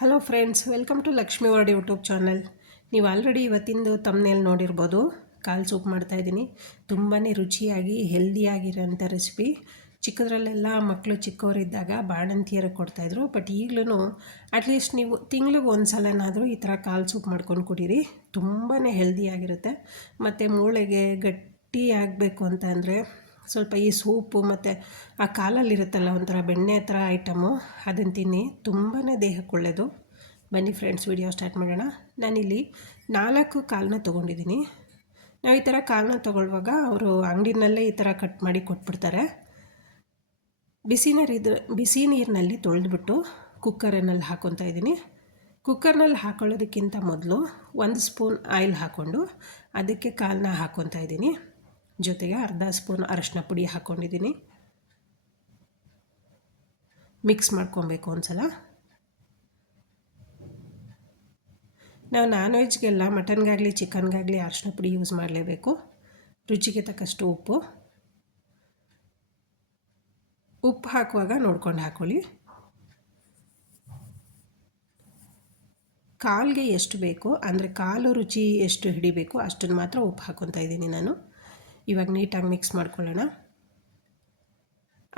Hello friends welcome to Lakshmi world YouTube channel ನೀವು already ಇವತ್ತಿಂದು ತಮ್ಮನೇಲಿ ನೋಡಿರ್ಬೋದು. ಕಾಲು ಸೂಪ್ ಮಾಡ್ತಾಯಿದ್ದೀನಿ ತುಂಬಾ ರುಚಿಯಾಗಿ ಹೆಲ್ದಿಯಾಗಿರೋಂಥ ರೆಸಿಪಿ ಚಿಕ್ಕದ್ರಲ್ಲೆಲ್ಲ ಮಕ್ಕಳು ಚಿಕ್ಕವರಿದ್ದಾಗ ಬಾಣಂತಿಯರಿಗೆ ಕೊಡ್ತಾಯಿದ್ರು ಬಟ್ ಈಗಲೂ ಅಟ್ಲೀಸ್ಟ್ ನೀವು ತಿಂಗ್ಳಿಗೆ ಒಂದು ಸಲನಾದರೂ ಈ ಥರ ಕಾಲು ಸೂಪ್ ಮಾಡ್ಕೊಂಡು ಕುಡೀರಿ. ತುಂಬಾ ಹೆಲ್ದಿಯಾಗಿರುತ್ತೆ ಮತ್ತು ಮೂಳೆಗೆ ಗಟ್ಟಿ ಆಗಬೇಕು ಅಂತ ಅಂದರೆ ಸ್ವಲ್ಪ ಈ ಸೂಪು ಮತ್ತು ಆ ಕಾಲಲ್ಲಿರುತ್ತಲ್ಲ ಒಂಥರ ಬೆಣ್ಣೆ ಥರ ಐಟಮು ಅದನ್ನು ತಿನ್ನಿ. ತುಂಬಾ ದೇಹಕ್ಕೆ ಒಳ್ಳೆಯದು ಬನ್ನಿ ಫ್ರೆಂಡ್ಸ್ ವಿಡಿಯೋ ಸ್ಟಾರ್ಟ್ ಮಾಡೋಣ. ನಾನಿಲ್ಲಿ ನಾಲ್ಕು ಕಾಲನ್ನ ತೊಗೊಂಡಿದ್ದೀನಿ. ನಾವು ಈ ಥರ ಕಾಲನ್ನ ತೊಗೊಳ್ಳುವಾಗ ಅವರು ಅಂಗಡಿನಲ್ಲೇ ಈ ಥರ ಕಟ್ ಮಾಡಿ ಕೊಟ್ಬಿಡ್ತಾರೆ. ಬಿಸಿ ನೀರಿದ್ರೆ ಬಿಸಿ ನೀರಿನಲ್ಲಿ ತೊಳೆದ್ಬಿಟ್ಟು ಕುಕ್ಕರ್ನಲ್ಲಿ ಹಾಕೊತಾ ಇದ್ದೀನಿ. ಕುಕ್ಕರ್ನಲ್ಲಿ ಹಾಕೊಳ್ಳೋದಕ್ಕಿಂತ ಮೊದಲು ಒಂದು ಸ್ಪೂನ್ ಆಯಿಲ್ ಹಾಕ್ಕೊಂಡು ಅದಕ್ಕೆ ಕಾಲನ್ನ ಹಾಕ್ಕೊತಾ ಇದ್ದೀನಿ. ಜೊತೆಗೆ ಅರ್ಧ ಸ್ಪೂನ್ ಅರಶಿನ ಪುಡಿ ಹಾಕ್ಕೊಂಡಿದ್ದೀನಿ ಮಿಕ್ಸ್ ಮಾಡ್ಕೊಬೇಕು ಒಂದ್ಸಲ. ನಾವು ನಾನ್ ವೆಜ್ಗೆಲ್ಲ ಮಟನ್ಗಾಗಲಿ ಚಿಕನ್ಗಾಗಲಿ ಅರಶಿನ ಪುಡಿ ಯೂಸ್ ಮಾಡಲೇಬೇಕು. ರುಚಿಗೆ ತಕ್ಕಷ್ಟು ಉಪ್ಪು. ಉಪ್ಪು ಹಾಕುವಾಗ ನೋಡ್ಕೊಂಡು ಹಾಕ್ಕೊಳ್ಳಿ ಕಾಲಿಗೆ ಎಷ್ಟು ಬೇಕು, ಅಂದರೆ ಕಾಲು ರುಚಿ ಎಷ್ಟು ಹಿಡಿಬೇಕು ಅಷ್ಟನ್ನು ಮಾತ್ರ ಉಪ್ಪು ಹಾಕ್ಕೊತಾ ಇದ್ದೀನಿ ನಾನು. ಇವಾಗ ನೀಟಾಗಿ ಮಿಕ್ಸ್ ಮಾಡ್ಕೊಳ್ಳೋಣ.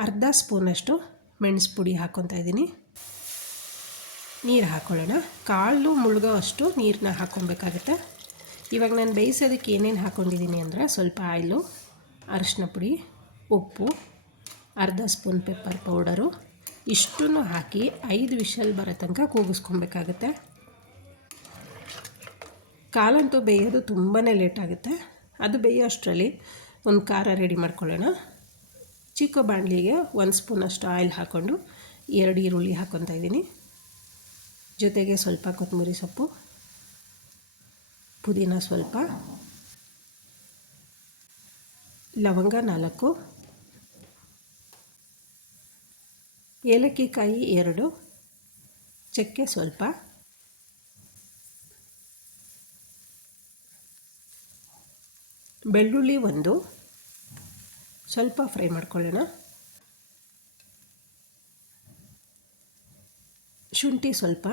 ಅರ್ಧ ಸ್ಪೂನಷ್ಟು ಮೆಣಸು ಪುಡಿ ಹಾಕ್ಕೊತಾ ಇದ್ದೀನಿ. ನೀರು ಹಾಕ್ಕೊಳ್ಳೋಣ ಕಾಳು ಮುಳುಗೋ ಅಷ್ಟು ನೀರನ್ನ ಹಾಕ್ಕೊಬೇಕಾಗತ್ತೆ ಇವಾಗ ನಾನು ಬೇಯಿಸೋದಕ್ಕೆ ಏನೇನು ಹಾಕ್ಕೊಂಡಿದ್ದೀನಿ ಅಂದರೆ ಸ್ವಲ್ಪ ಆಯಿಲು ಅರಶಿನ ಪುಡಿ, ಉಪ್ಪು, ಅರ್ಧ ಸ್ಪೂನ್ ಪೆಪ್ಪರ್ ಪೌಡರು ಇಷ್ಟನ್ನು ಹಾಕಿ ಐದು ವಿಷಲ್ ಬರೋ ತನಕ ಕೂಗಿಸ್ಕೊಬೇಕಾಗತ್ತೆ. ಕಾಲಂತೂ ಬೇಯೋದು ತುಂಬಾ ಲೇಟ್ ಆಗುತ್ತೆ. ಅದು ಬೇಯೋ ಅಷ್ಟರಲ್ಲಿ ಒಂದು ಖಾರ ರೆಡಿ ಮಾಡ್ಕೊಳ್ಳೋಣ. ಚಿಕ್ಕ ಬಾಣಲಿಗೆ ಒಂದು ಸ್ಪೂನಷ್ಟು ಆಯಿಲ್ ಹಾಕ್ಕೊಂಡು ಎರಡು ಈರುಳ್ಳಿ ಹಾಕ್ಕೊತಾ ಇದ್ದೀನಿ. ಜೊತೆಗೆ ಸ್ವಲ್ಪ ಕೊತ್ತಂಬರಿ ಸೊಪ್ಪು, ಪುದೀನ ಸ್ವಲ್ಪ, ಲವಂಗ ನಾಲ್ಕು, ಏಲಕ್ಕಿ ಕಾಯಿ ಎರಡು, ಚಕ್ಕೆ ಸ್ವಲ್ಪ ಬೆಳ್ಳುಳ್ಳಿ ಒಂದು. ಸ್ವಲ್ಪ ಫ್ರೈ ಮಾಡ್ಕೊಳ್ಳೋಣ. ಶುಂಠಿ ಸ್ವಲ್ಪ.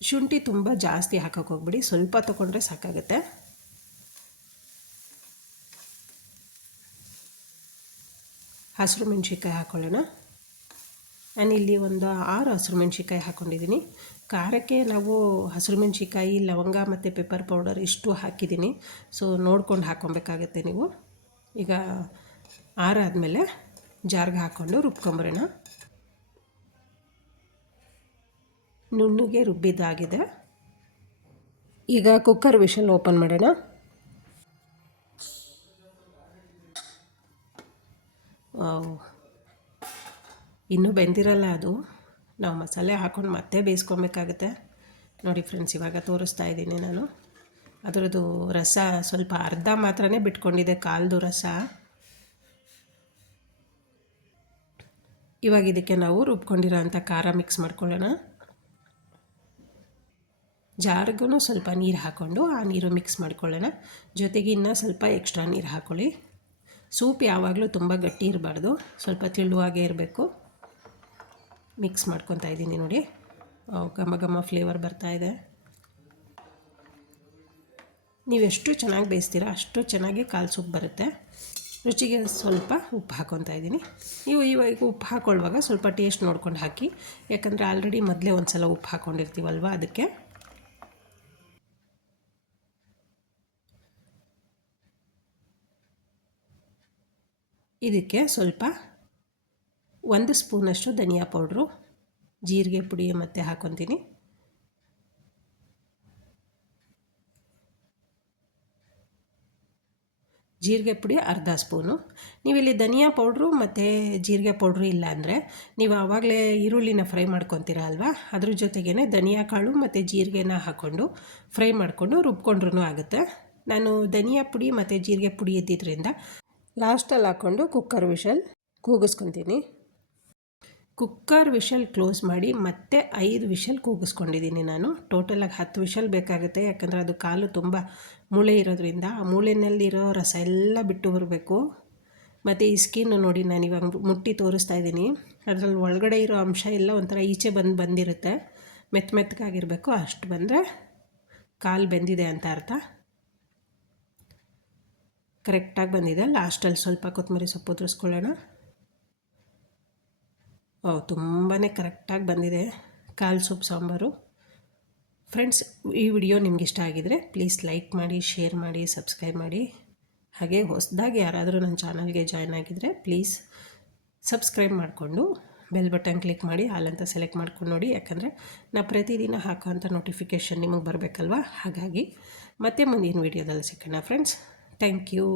ಶುಂಠಿ ತುಂಬ ಜಾಸ್ತಿ ಹಾಕೋಕೆ ಹೋಗ್ಬಿಡಿ. ಸ್ವಲ್ಪ ತೊಗೊಂಡ್ರೆ ಸಾಕಾಗುತ್ತೆ. ಹಸಿರು ಮೆಣಸಿನ್ಕಾಯಿ ಹಾಕ್ಕೊಳ್ಳೋಣ ನಾನಿಲ್ಲಿ ಒಂದು ಆರು ಹಸಿರು ಮೆಣಸಿನ್ಕಾಯಿ ಹಾಕ್ಕೊಂಡಿದ್ದೀನಿ ಖಾರಕ್ಕೆ ನಾವು ಹಸಿರು ಮೆಣಸಿನ್ಕಾಯಿ, ಲವಂಗ ಮತ್ತು ಪೆಪ್ಪರ್ ಪೌಡರ್ ಇಷ್ಟು ಹಾಕಿದ್ದೀನಿ. ಸೊ ನೋಡ್ಕೊಂಡು ಹಾಕ್ಕೊಬೇಕಾಗತ್ತೆ ನೀವು. ಈಗ ಆರಾದಮೇಲೆ ಜಾರ್ಗೆ ಹಾಕ್ಕೊಂಡು ರುಬ್ಕೊಂಬರೋಣ. ನುಣ್ಣಗೆ ರುಬ್ಬಿದ್ದಾಗಿದೆ. ಈಗ ಕುಕ್ಕರ್ ವಿಷಲ್ ಓಪನ್ ಮಾಡೋಣ. ಇನ್ನೂ ಬೆಂದಿರಲ್ಲ ಅದು. ನಾವು ಮಸಾಲೆ ಹಾಕ್ಕೊಂಡು ಮತ್ತೆ ಬೇಯಿಸ್ಕೊಬೇಕಾಗತ್ತೆ. ನೋಡಿ ಫ್ರೆಂಡ್ಸ್, ಇವಾಗ ತೋರಿಸ್ತಾ ಇದ್ದೀನಿ ನಾನು. ಅದರದ್ದು ರಸ ಸ್ವಲ್ಪ ಅರ್ಧ ಮಾತ್ರನೇ ಬಿಟ್ಕೊಂಡಿದೆ, ಕಾಲ್ದು ರಸ. ಇವಾಗ ಇದಕ್ಕೆ ನಾವು ರುಬ್ಕೊಂಡಿರೋ ಅಂಥ ಖಾರ ಮಿಕ್ಸ್ ಮಾಡ್ಕೊಳ್ಳೋಣ. ಜಾರ್ಗೂ ಸ್ವಲ್ಪ ನೀರು ಹಾಕ್ಕೊಂಡು ಆ ನೀರು ಮಿಕ್ಸ್ ಮಾಡ್ಕೊಳ್ಳೋಣ. ಜೊತೆಗೆ ಇನ್ನೂ ಸ್ವಲ್ಪ ಎಕ್ಸ್ಟ್ರಾ ನೀರು ಹಾಕ್ಕೊಳ್ಳಿ ಸೂಪ್ ಯಾವಾಗಲೂ ತುಂಬ ಗಟ್ಟಿ ಇರಬಾರ್ದು. ಸ್ವಲ್ಪ ತಿಳುವಾಗೇ ಇರಬೇಕು. ಮಿಕ್ಸ್ ಮಾಡ್ಕೊತಾ ಇದ್ದೀನಿ ನೋಡಿ. ಘಮ ಘಮ ಫ್ಲೇವರ್ ಬರ್ತಾಯಿದೆ ನೀವೆಷ್ಟು ಚೆನ್ನಾಗಿ ಬೇಯಿಸ್ತೀರಾ ಅಷ್ಟು ಚೆನ್ನಾಗಿ ಕಾಲು ಸೂಪ್ ಬರುತ್ತೆ. ರುಚಿಗೆ ಸ್ವಲ್ಪ ಉಪ್ಪು ಹಾಕ್ಕೊತಾ ಇದ್ದೀನಿ. ನೀವು ಇವಾಗ ಉಪ್ಪು ಹಾಕ್ಕೊಳ್ಳುವಾಗ ಸ್ವಲ್ಪ ಟೇಸ್ಟ್ ನೋಡ್ಕೊಂಡು ಹಾಕಿ. ಯಾಕಂದರೆ ಆಲ್ರೆಡಿ ಮೊದಲೇ ಒಂದು ಸಲ ಉಪ್ಪು ಹಾಕ್ಕೊಂಡಿರ್ತೀವಲ್ವ ಅದಕ್ಕೆ. ಇದಕ್ಕೆ ಸ್ವಲ್ಪ ಒಂದು ಸ್ಪೂನಷ್ಟು ಧನಿಯಾ ಪೌಡ್ರು, ಜೀರಿಗೆ ಪುಡಿ ಮತ್ತೆ ಹಾಕೊತೀನಿ. ಜೀರಿಗೆ ಪುಡಿ ಅರ್ಧ ಸ್ಪೂನು. ನೀವಿಲ್ಲಿ ಧನಿಯಾ ಪೌಡ್ರು ಮತ್ತು ಜೀರಿಗೆ ಪೌಡ್ರು ಇಲ್ಲ ಅಂದರೆ ನೀವು ಆವಾಗಲೇ ಈರುಳ್ಳಿನ ಫ್ರೈ ಮಾಡ್ಕೊತೀರ ಅಲ್ವಾ? ಅದ್ರ ಜೊತೆಗೇ ಧನಿಯಾ ಕಾಳು ಮತ್ತು ಜೀರಿಗೆನ ಹಾಕ್ಕೊಂಡು ಫ್ರೈ ಮಾಡಿಕೊಂಡು ರುಬ್ಕೊಂಡ್ರೂ ಆಗುತ್ತೆ. ನಾನು ಧನಿಯಾ ಪುಡಿ ಮತ್ತು ಜೀರಿಗೆ ಪುಡಿ ಇದ್ದಿದ್ದರಿಂದ ಲಾಸ್ಟಲ್ಲಿ ಹಾಕ್ಕೊಂಡು ಕುಕ್ಕರ್ ವಿಷಲ್ ಕೂಗಿಸ್ಕೊತೀನಿ. ಕುಕ್ಕರ್ ವಿಷಲ್ ಕ್ಲೋಸ್ ಮಾಡಿ ಮತ್ತೆ ಐದು ವಿಷಲ್ ಕೂಗಿಸ್ಕೊಂಡಿದ್ದೀನಿ ನಾನು. ಟೋಟಲಾಗಿ ಹತ್ತು ವಿಷಲ್ ಬೇಕಾಗುತ್ತೆ. ಯಾಕಂದರೆ ಅದು ಕಾಲು ತುಂಬ ಮೂಳೆ ಇರೋದ್ರಿಂದ ಆ ಮೂಳೆನಲ್ಲಿರೋ ರಸ ಎಲ್ಲ ಬಿಟ್ಟು ಬರಬೇಕು. ಮತ್ತು ಈ ಸ್ಕಿನ್ನು ನೋಡಿ ನಾನು ಇವಾಗ ಮುಟ್ಟಿ ತೋರಿಸ್ತಾ ಇದ್ದೀನಿ. ಅದರಲ್ಲಿ ಒಳಗಡೆ ಇರೋ ಅಂಶ ಎಲ್ಲ ಒಂಥರ ಈಚೆ ಬಂದು ಬಂದಿರುತ್ತೆ. ಮೆತ್ತ ಮೆತ್ತಗಾಗಿರಬೇಕು ಅಷ್ಟು ಬಂದರೆ ಕಾಲು ಬೆಂದಿದೆ ಅಂತ ಅರ್ಥ. ಕರೆಕ್ಟಾಗಿ ಬಂದಿದೆ. ಲಾಸ್ಟಲ್ಲಿ ಸ್ವಲ್ಪ ಕೊತ್ತಂಬರಿ ಸೊಪ್ಪು ಉದುರಿಸ್ಕೊಳ್ಳೋಣ. ತುಂಬಾ ಕರೆಕ್ಟಾಗಿ ಬಂದಿದೆ. ಕಾಲು ಸೂಪ್, ಸಾಂಬಾರು. ಫ್ರೆಂಡ್ಸ್, ಈ ವಿಡಿಯೋ ನಿಮ್ಗೆ ಇಷ್ಟ ಆಗಿದರೆ ಪ್ಲೀಸ್ ಲೈಕ್ ಮಾಡಿ, ಶೇರ್ ಮಾಡಿ, ಸಬ್ಸ್ಕ್ರೈಬ್ ಮಾಡಿ. ಹಾಗೆ ಹೊಸದಾಗಿ ಯಾರಾದರೂ ನನ್ನ ಚಾನಲ್ಗೆ ಜಾಯ್ನ್ ಆಗಿದ್ದರೆ ಪ್ಲೀಸ್ ಸಬ್ಸ್ಕ್ರೈಬ್ ಮಾಡಿಕೊಂಡು ಬೆಲ್ ಬಟನ್ ಕ್ಲಿಕ್ ಮಾಡಿ ಹಾಲಂತ ಸೆಲೆಕ್ಟ್ ಮಾಡ್ಕೊಂಡು ನೋಡಿ. ಯಾಕಂದರೆ ನಾ ಪ್ರತಿದಿನ ಹಾಕೋಂಥ ನೋಟಿಫಿಕೇಷನ್ ನಿಮಗೆ ಬರಬೇಕಲ್ವ? ಹಾಗಾಗಿ ಮತ್ತೆ ಮುಂದಿನ ವೀಡಿಯೋದಲ್ಲಿ ಸಿಕ್ಕೋಣ ಫ್ರೆಂಡ್ಸ್, ಥ್ಯಾಂಕ್ ಯು.